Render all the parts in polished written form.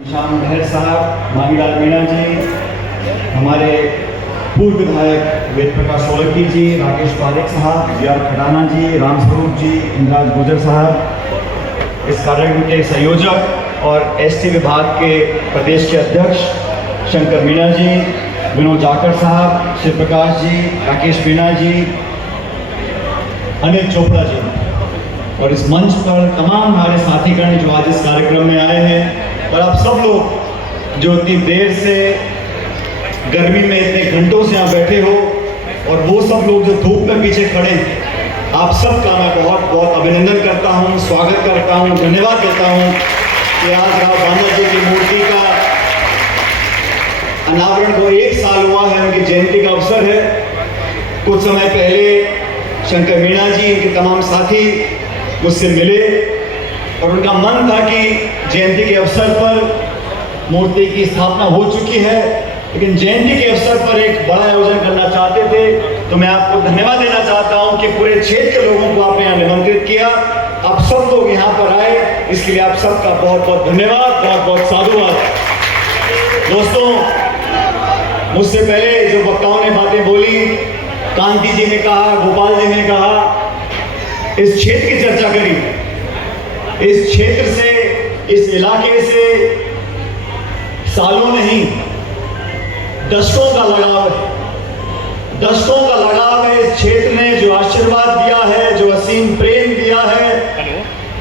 शाम बहर साहब, माहीलाल मीणा जी, हमारे पूर्व विधायक वेद प्रकाश सोलंकी जी, राकेश पारेख साहब, जी.आर. खटाना जी, राम स्वरूप जी, इंद्राज गुर्जर साहब, इस कार्यक्रम के संयोजक और एसटी विभाग के प्रदेश के अध्यक्ष शंकर मीणा जी, विनोद जाखड़ साहब, शिव प्रकाश जी, राकेश मीणा जी, अनिल चोपड़ा जी और इस मंच पर तमाम हमारे साथीगण जो आज इस कार्यक्रम में आए हैं और आप सब लोग जो इतनी देर से गर्मी में इतने घंटों से यहाँ बैठे हो और वो सब लोग जो धूप में पीछे खड़े हैं, आप सबका मैं बहुत बहुत अभिनंदन करता हूँ, स्वागत करता हूँ, धन्यवाद देता हूँ कि आज राव बांदा जी की मूर्ति का अनावरण को 1 साल हुआ है, उनकी जयंती का अवसर है। कुछ समय पहले शंकर मीणा जी, इनके तमाम साथी मुझसे मिले और उनका मन था कि जयंती के अवसर पर मूर्ति की स्थापना हो चुकी है, लेकिन जयंती के अवसर पर एक बड़ा आयोजन करना चाहते थे। तो मैं आपको धन्यवाद देना चाहता हूं कि पूरे क्षेत्र के लोगों को आपने यहाँ निमंत्रित किया, आप सब लोग यहाँ पर आए, इसके लिए आप सबका बहुत बहुत धन्यवाद, बहुत बहुत साधुवाद। दोस्तों, मुझसे पहले जो वक्ताओं ने बातें बोली, कांति जी ने कहा, गोपाल जी ने कहा, इस क्षेत्र की चर्चा करी। इस क्षेत्र से, इस इलाके से सालों नहीं दशकों का लगाव है, दशकों का लगाव है। इस क्षेत्र ने जो आशीर्वाद दिया है, जो असीम प्रेम दिया है,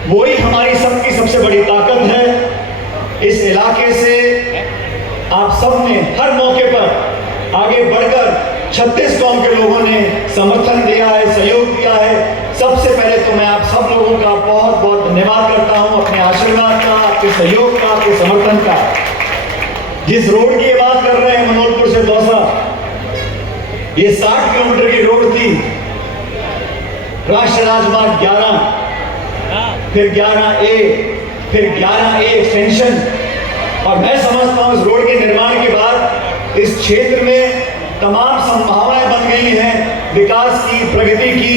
वही हमारी सबकी सबसे बड़ी ताकत है। इस इलाके से आप सब ने हर मौके पर आगे बढ़कर 36 कौम के लोगों ने समर्थन दिया है, सहयोग दिया है। सबसे पहले तो मैं आप सब लोगों का बहुत बहुत धन्यवाद करता हूं, अपने आशीर्वाद का, आपके सहयोग का, आपके समर्थन का। जिस रोड की बात कर रहे हैं, मनोहरपुर से दौसा, ये 60 किलोमीटर की रोड थी। राष्ट्रीय राजमार्ग 11, फिर 11A, फिर 11A एक्सटेंशन, और मैं समझता हूं इस रोड के निर्माण के बाद इस क्षेत्र में तमाम संभावनाएं बन गई हैं विकास की, प्रगति की,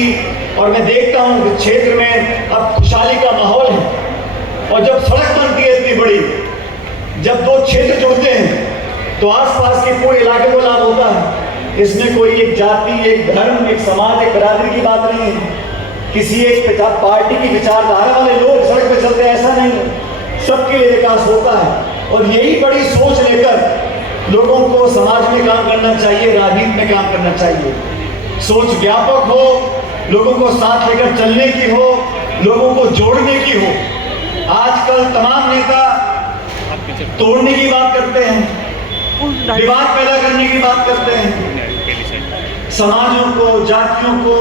और मैं देखता हूं कि क्षेत्र में अब खुशहाली का माहौल है। और जब सड़क बनती है इतनी बड़ी, जब 2 क्षेत्र जुड़ते हैं तो आसपास के पूरे इलाके को लाभ होता है। इसमें कोई एक जाति, एक धर्म, एक समाज, एक बिरादरी की बात नहीं है। किसी एक पार्टी की विचारधारा वाले लोग सड़क पर चलते हैं, ऐसा नहीं है। सबके लिए विकास होता है और यही बड़ी सोच लेकर लोगों को समाज में काम करना चाहिए, राजनीति में काम करना चाहिए। सोच व्यापक हो, लोगों को साथ लेकर चलने की हो, लोगों को जोड़ने की हो। आजकल तमाम नेता तोड़ने की बात करते हैं, विवाद पैदा करने की बात करते हैं। समाजों को, जातियों को,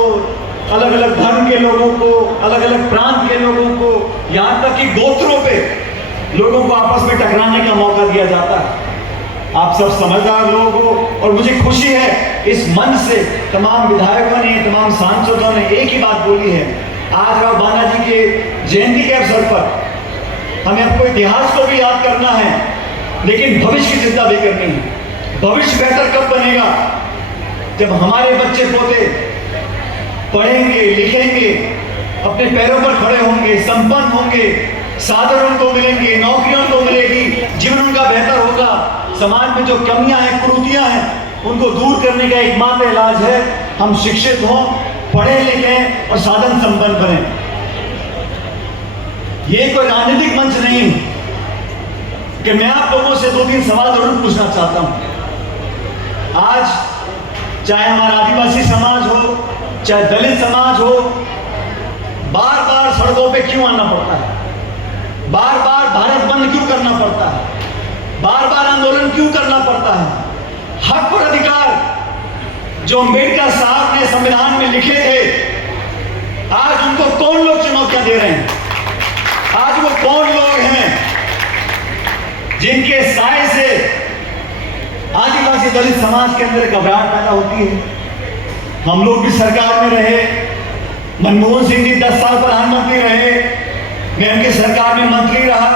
अलग अलग धर्म के लोगों को, अलग अलग प्रांत के लोगों को, यहाँ तक कि गोत्रों पे लोगों को आपस में टकराने का मौका दिया जाता है। आप सब समझदार लोग हो और मुझे खुशी है इस मंच से तमाम विधायकों ने, तमाम सांसदों ने एक ही बात बोली है। आज राव बांदा जी के जयंती के अवसर पर हमें अपने इतिहास को भी याद करना है, लेकिन भविष्य की चिंता भी करनी है। भविष्य बेहतर कब बनेगा? जब हमारे बच्चे पोते पढ़ेंगे, लिखेंगे, अपने पैरों पर खड़े होंगे, संपन्न होंगे, साधन उनको मिलेंगे, नौकरियों उनको मिलेगी, जीवन उनका बेहतर होगा। समाज में जो कमियां हैं, कुरीतियां हैं, उनको दूर करने का एकमात्र इलाज है हम शिक्षित हों, पढ़े लिखें और साधन संपन्न बने। ये कोई राजनीतिक मंच नहीं कि मैं आप लोगों से 2-3 सवाल जरूर पूछना चाहता हूं। आज चाहे हमारा आदिवासी समाज हो, चाहे दलित समाज हो, बार बार सड़कों पे क्यों आना पड़ता है? बार बार भारत बंद क्यों करना पड़ता है? बार बार आंदोलन क्यों करना पड़ता है? हक और अधिकार जो अम्बेडकर साहब ने संविधान में लिखे थे, आज उनको कौन लोग चुनौतियां दे रहे हैं? आज वो कौन लोग हैं जिनके साए से आदिवासी दलित समाज के अंदर घबराहट पैदा होती है? हम लोग भी सरकार में रहे, मनमोहन सिंह जी 10 साल प्रधानमंत्री रहे, मैं उनकी सरकार में मंत्री रहा।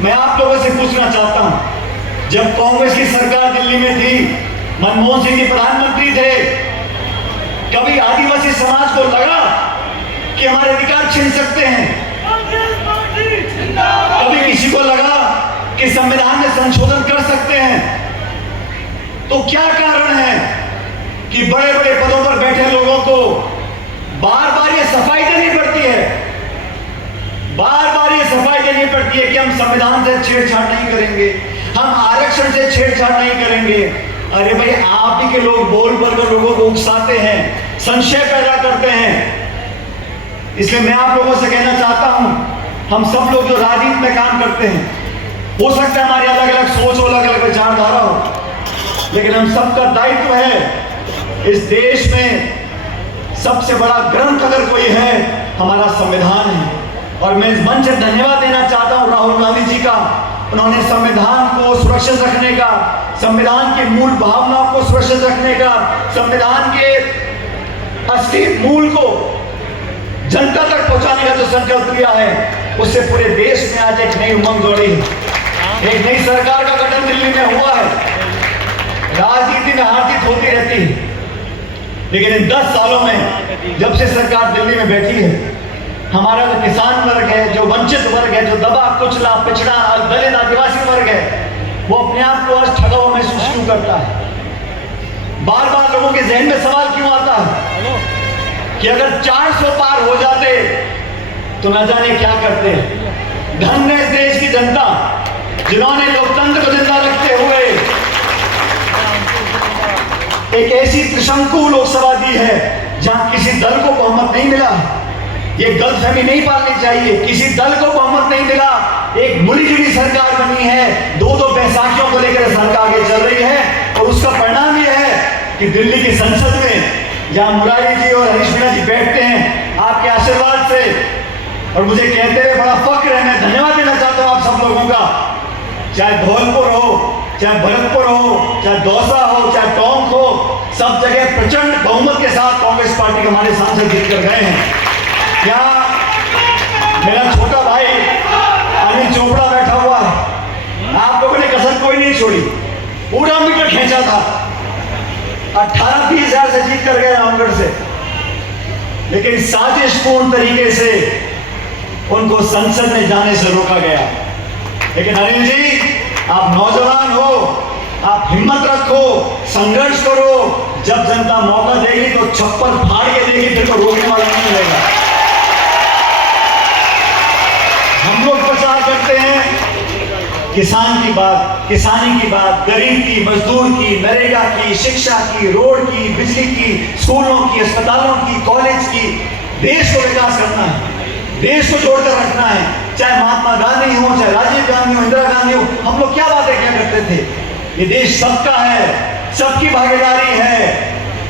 मैं आप लोगों से पूछना चाहता हूं, जब कांग्रेस की सरकार दिल्ली में थी, मनमोहन सिंह जी प्रधानमंत्री थे, कभी आदिवासी समाज को लगा कि हमारे अधिकार छीन सकते हैं? कभी किसी को लगा कि संविधान में संशोधन कर सकते हैं, तो क्या कारण है कि बड़े बड़े पदों पर बैठे लोगों को बार बार ये सफाई देनी पड़ती है, बार बार ये सफाई देनी पड़ती है कि हम संविधान से छेड़छाड़ नहीं करेंगे, हम आरक्षण से छेड़छाड़ नहीं करेंगे। अरे भाई, आप ही के लोग बोल बोल कर लोगों को उकसाते हैं, संशय पैदा करते हैं। इसलिए मैं आप लोगों से कहना चाहता हूं, हम सब लोग जो राजनीति में काम करते हैं, हो सकता है हमारी अलग अलग सोच हो, अलग अलग विचारधारा हो, लेकिन हम सबका दायित्व है, इस देश में सबसे बड़ा ग्रंथ अगर कोई है, हमारा संविधान है। और मैं इस मंच से धन्यवाद देना चाहता हूं राहुल गांधी जी का। उन्होंने संविधान को सुरक्षित रखने का, संविधान की मूल भावनाओं को सुरक्षित रखने का, संविधान के असली मूल को जनता तक पहुंचाने का जो संकल्प लिया है, उससे पूरे देश में आज एक नई उमंग दौड़ी है। एक नई सरकार का गठन दिल्ली में हुआ है। राजनीति में हार जीत होती रहती है, लेकिन इन 10 सालों में जब से सरकार दिल्ली में बैठी है, हमारा जो किसान वर्ग है, जो वंचित वर्ग है, जो दबा कुचला पिछड़ा दलित आदिवासी वर्ग है, वो अपने आप को आज ठगा हुआ महसूस क्यों करता है? बार बार लोगों के जहन में सवाल क्यों आता है कि अगर 400 पार हो जाते तो न जाने क्या करते। धन्य इस देश की जनता जिन्होंने लोकतंत्र को जिंदा रखते हुए एक ऐसी त्रिशंकु लोकसभा दी है जहां किसी दल को बहुमत नहीं मिला। ये गलतफहमी नहीं पालनी चाहिए, किसी दल को बहुमत नहीं मिला, एक मिली जुली सरकार बनी है, 2-2 बैसाखियों को लेकर सरकार आगे चल रही है। और उसका परिणाम यह है कि दिल्ली की संसद में जहां मुरारी जी और हरीश मीणा जी बैठते हैं, आपके आशीर्वाद से, और मुझे कहते हुए बड़ा फक्र है, मैं धन्यवाद देना चाहता हूं आप सब लोगों का। चाहे धौलपुर हो, चाहे भरतपुर हो, चाहे दौसा हो, चाहे टोंक हो, सब जगह प्रचंड बहुमत के साथ कांग्रेस पार्टी के हमारे सांसद जीत कर गए हैं। यहाँ मेरा छोटा भाई अनिल चोपड़ा बैठा हुआ है, आप लोगों ने कसर कोई नहीं छोड़ी, पूरा मीटर खींचा था, 18-20 हजार से जीत कर गए रामगढ़ से, लेकिन साजिशपूर्ण तरीके से उनको संसद में जाने से रोका गया। लेकिन अनिल जी, आप नौजवान हो, आप हिम्मत रखो, संघर्ष करो, जब जनता मौका देगी तो छप्पर फाड़ के देगी, फिर तो रोकने वाला नहीं मिलेगा। हम लोग प्रचार करते हैं किसान की बात, किसानी की बात, गरीब की, मजदूर की, नरेगा की, शिक्षा की, रोड की, बिजली की, स्कूलों की, अस्पतालों की, कॉलेज की। देश को विकास करना है, देश को जोड़कर रखना है, चाहे महात्मा गांधी हो, चाहे राजीव गांधी हो, इंदिरा गांधी हो। हम लोग क्या बातें क्या करते थे? ये देश सबका है, सबकी भागीदारी है,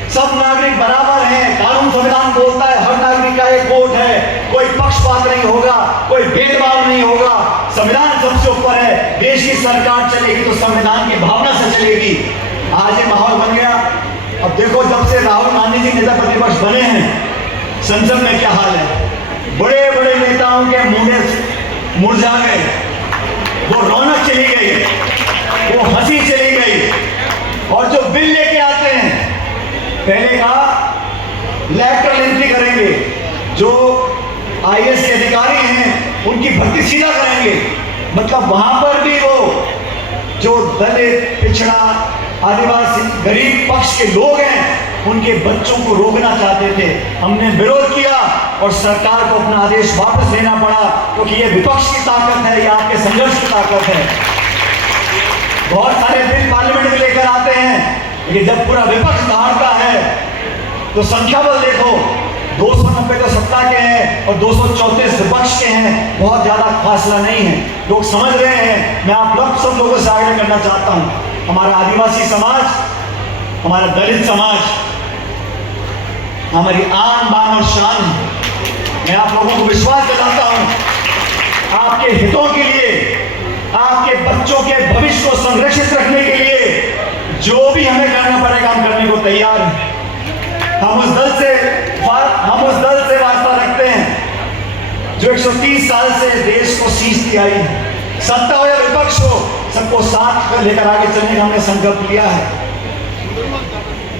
सब नागरिक बराबर हैं, कानून संविधान बोलता है हर नागरिक का एक वोट है, कोई पक्षपात नहीं होगा, कोई भेदभाव नहीं होगा, संविधान सबसे ऊपर है। देश की सरकार चलेगी तो संविधान की भावना से चलेगी। आज ये माहौल बन गया। अब देखो, जब से राहुल गांधी जी नेता प्रतिपक्ष बने हैं, संसद में क्या हाल है? बड़े बड़े नेताओं के मुंह मुरझा गए, वो रौनक चली गई, वो हंसी चली गई। और जो बिल लेके आते हैं, पहले कहा लैटरल एंट्री करेंगे, जो आईएएस के अधिकारी हैं उनकी भर्ती सीधा करेंगे, मतलब वहां पर भी वो जो दलित, पिछड़ा, आदिवासी, गरीब पक्ष के लोग हैं, उनके बच्चों को रोकना चाहते थे। हमने विरोध किया और सरकार को अपना आदेश वापस लेना पड़ा, क्योंकि ये विपक्ष की ताकत है, ये आपके संघर्ष की ताकत है। बहुत सारे बिल पार्लियामेंट में लेकर आते हैं, लेकिन जब पूरा विपक्ष दहाड़ता है तो संख्या बल देखो, 290 तो सत्ता के हैं और 234 विपक्ष के हैं, बहुत ज्यादा फासला नहीं है। लोग समझ रहे हैं। मैं आप लोग सब लोगों से आग्रह करना चाहता हूं, हमारा आदिवासी समाज, हमारा दलित समाज हमारी आन बान और शान है। मैं आप लोगों को विश्वास दिलाता हूं, आपके हितों के लिए, आपके बच्चों के भविष्य को संरक्षित रखने के लिए जो भी हमें करना पड़ेगा, हम करने को तैयार हैं। हम उस दल से वास्ता रखते हैं जो 130 साल से देश को शीश दिलाई है। सत्ता हो या विपक्ष हो, सबको साथ लेकर आगे चलने का हमने संकल्प लिया है।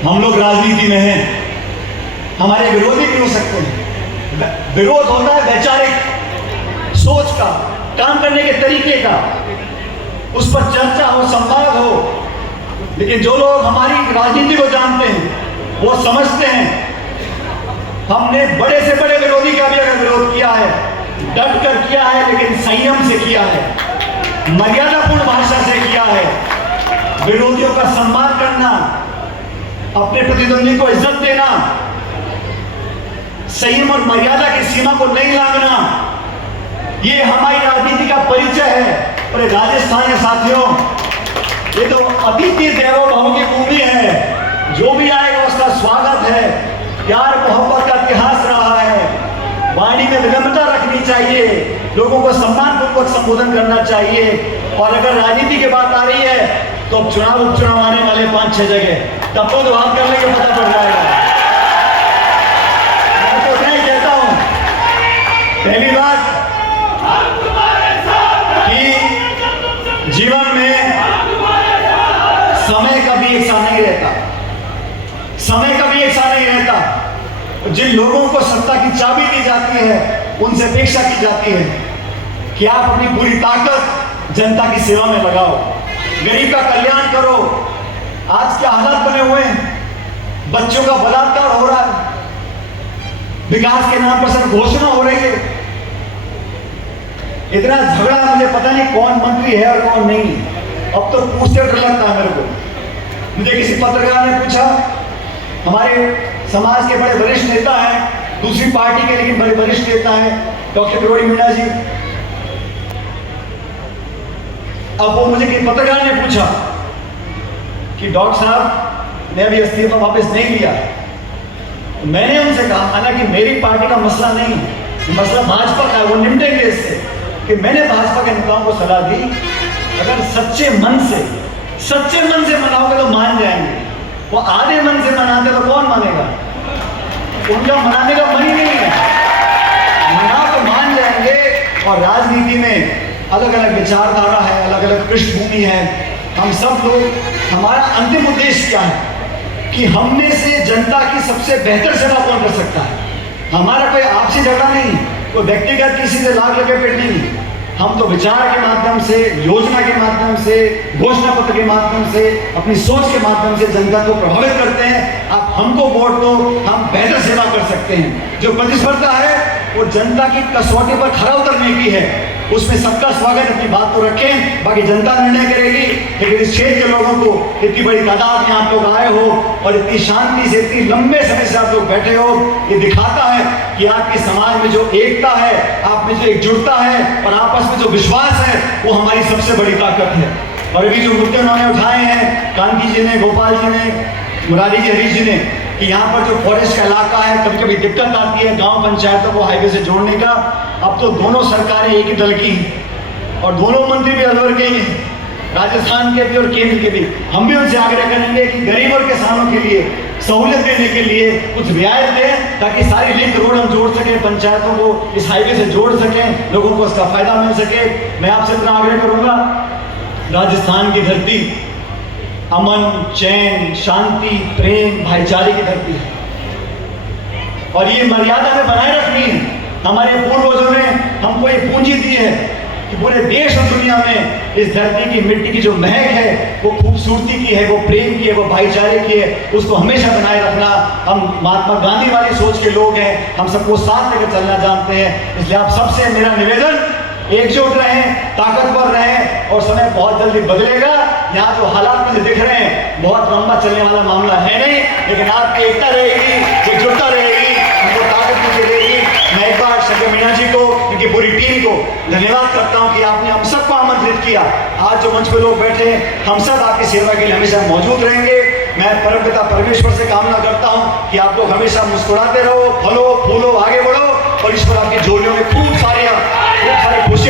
हम लोग राजनीति में हैं, हमारे विरोधी भी हो सकते हैं। विरोध होता है वैचारिक सोच का, काम करने के तरीके का। उस पर चर्चा हो, संवाद हो। लेकिन जो लोग हमारी राजनीति को जानते हैं वो समझते हैं हमने बड़े से बड़े विरोधी का भी अगर विरोध किया है, डट कर किया है, लेकिन संयम से किया है, मर्यादापूर्ण भाषा से किया है। विरोधियों का सम्मान करना, अपने प्रतिद्वंदी को इज्जत देना, संयम और मर्यादा की सीमा को नहीं लांघना, ये हमारी राजनीति का परिचय है। और राजस्थान के साथियों, ये तो अतिथि देवो भव की भूमि है। जो भी आएगा उसका स्वागत है। प्यार मोहब्बत का इतिहास रहा है। वाणी में विनम्रता रखनी चाहिए, लोगों को सम्मानपूर्वक संबोधन करना चाहिए। और अगर राजनीति की बात आ रही है तो अब चुनाव उपचुनाव आने वाले 5-6 जगह, तब तो बात कर लेंगे, पता पड़ जाएगा। मैं तो नहीं कहता हूं, पहली बात कि जीवन में समय कभी एक सा नहीं रहता, समय कभी एक सा नहीं रहता। जिन लोगों को सत्ता की चाबी दी जाती है उनसे अपेक्षा की जाती है कि आप अपनी पूरी ताकत जनता की सेवा में लगाओ, गरीब का कल्याण करो। आज क्या हालात बने हुए हैं, बच्चों का बलात्कार हो रहा है, विकास के नाम पर सिर्फ घोषणा हो रही है। इतना झगड़ा, मुझे पता नहीं कौन मंत्री है और कौन नहीं। अब तो पूछते डर लगता है मेरे को। मुझे किसी पत्रकार ने पूछा, हमारे समाज के बड़े वरिष्ठ नेता हैं, दूसरी पार्टी के लेकिन बड़े वरिष्ठ नेता हैं, डॉक्टर किरोड़ी मीणा जी। अब वो मुझे किसी पत्रकार ने पूछा कि डॉक्टर साहब मैं अभी इस्तीफा वापस नहीं लिया। मैंने उनसे कहा, हालांकि मेरी पार्टी का मसला नहीं, मसला भाजपा का है, वो निपटेंगे इससे। कि मैंने भाजपा के नेताओं को सलाह दी, अगर सच्चे मन से मनाओगे तो मान जाएंगे। वो आधे मन से मनाते तो कौन मानेगा? उनका मनाने का मन ही नहीं है। मना तो मान जाएंगे। और राजनीति में अलग अलग विचारधारा है, अलग अलग पृष्ठभूमि है। हम सब लोग, हमारा अंतिम उद्देश्य क्या है कि हम में से जनता की सबसे बेहतर सेवा कौन कर सकता है। हमारा कोई आपसी झगड़ा नहीं, कोई व्यक्तिगत किसी से लाग लगे पेट नहीं। हम तो विचार के माध्यम से, योजना के माध्यम से, घोषणा पत्र के माध्यम से, अपनी सोच के माध्यम से जनता को प्रभावित करते हैं। आप हमको वोट दो, हम बेहतर सेवा कर सकते हैं। जो प्रतिस्पर्धा है वो जनता की कसौटी पर खरा उतरने की है, उसमें सबका स्वागत। अपनी बात को रखें, बाकी जनता निर्णय करेगी। लेकिन इस क्षेत्र के लोगों को, इतनी बड़ी तादाद में आप लोग आए हो और इतनी शांति से, इतनी लंबे समय से आप लोग बैठे हो, ये दिखाता है कि आपके समाज में जो एकता है, आप में जो एकजुटता है और आपस में जो विश्वास है, वो हमारी सबसे बड़ी ताकत है। और अभी जो मुद्दे उन्होंने उठाए हैं, कांति जी ने, गोपाल जी ने, मुरारी जी, हरीश जी ने, कि यहाँ पर जो फॉरेस्ट का इलाका है, कभी कभी दिक्कत आती है गांव पंचायतों को हाईवे से जोड़ने का। अब तो दोनों सरकारें एक ही दल की और दोनों मंत्री भी अलवर के ही, राजस्थान के भी और केंद्र के भी। हम भी उनसे आग्रह करेंगे कि गरीब और किसानों के लिए सहूलियत देने के लिए कुछ रियायत दें, ताकि सारी लिंक रोड हम जोड़ सकें, पंचायतों को इस हाईवे से जोड़ सकें, लोगों को इसका फायदा मिल सके। मैं आपसे इतना आग्रह करूंगा, राजस्थान की धरती अमन, चैन, शांति, प्रेम, भाईचारे की धरती है और ये मर्यादा में बनाए रखनी है। हमारे पूर्वजों ने हमको ये पूंजी दी है कि पूरे देश और दुनिया में इस धरती की मिट्टी की जो महक है, वो खूबसूरती की है, वो प्रेम की है, वो भाईचारे की है, उसको हमेशा बनाए रखना। हम महात्मा गांधी वाली सोच के लोग हैं, हम सबको साथ लेकर चलना जानते हैं। इसलिए आप सबसे मेरा निवेदन, एकजुट रहें, ताकतवर रहें और समय बहुत जल्दी बदलेगा। यहाँ जो हालात मुझे दिख रहे हैं, बहुत लंबा चलने वाला मामला है नहीं, लेकिन आपकी एकता रहेगी, एकजुटता रहेगी, हमको ताकत मिलेगी। मैं एक बार संजय मीणा जी को, उनकी पूरी टीम को धन्यवाद करता हूँ कि आपने हम सबको आमंत्रित किया। आज जो मंच पे लोग बैठे हैं, हम सब आपकी सेवा के लिए हमेशा मौजूद रहेंगे। मैं परमपिता परमेश्वर से कामना करता हूँ कि आप लोग हमेशा मुस्कुराते रहो, फलो फूलो, आगे बढ़ो और ईश्वर आपकी झोलियों में खूब सारी खुशी